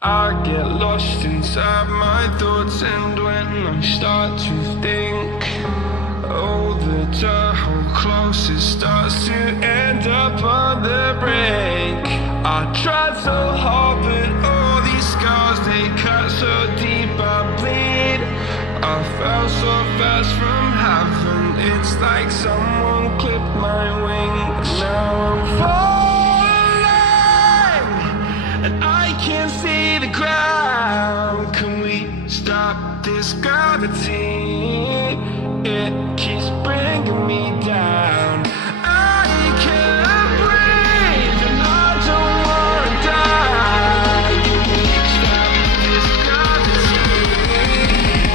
I get lost inside my thoughts, and when I start to think, oh, the door close, it starts to end up on the brink. I tried so hard, but all these scars, they cut so deep, I bleed. I fell so fast from heaven, it's like someone clipped my wings. Now I'm falling, and I can't see the ground. Can we stop this gravity? It keeps bringing me down. I can't breathe, and I don't wanna die. Stop this gravity,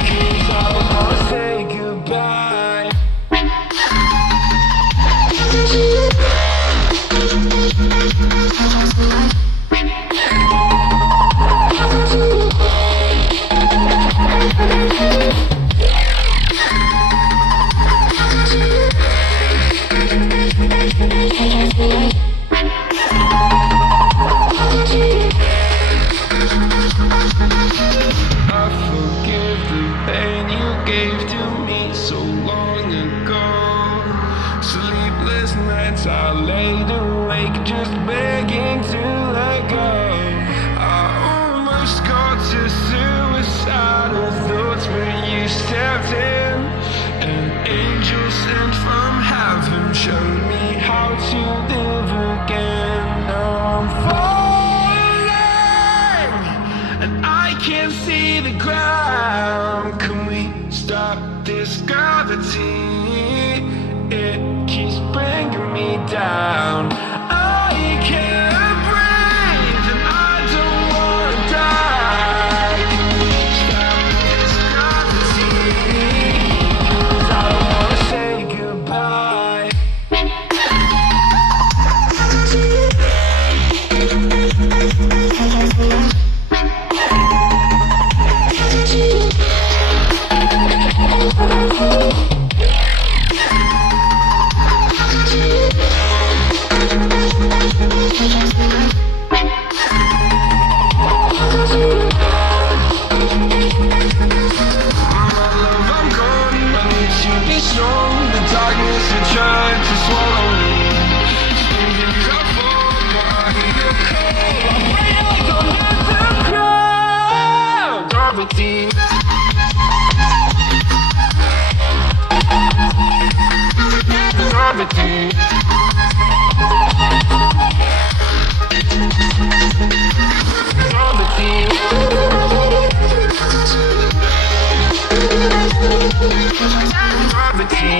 'cause I wanna say goodbye. I forgive the pain you gave to me so long ago. Sleepless nights I laid awake just begging to let go. I almost got to suicidal thoughts, but you stepped in. An angel sent from heaven showed me how to live again. Now I'm falling, and I can't see the ground. Can we stop this gravity? It keeps bringing me down. I can't breathe, and I don't wanna die. Can we stop this gravity? 'Cause I don't wanna say goodbye. The darkness had tried to swallow me. Thinking you're full, but you're cold. I'm really under the crowd. Gravity. Gravity. Gravity.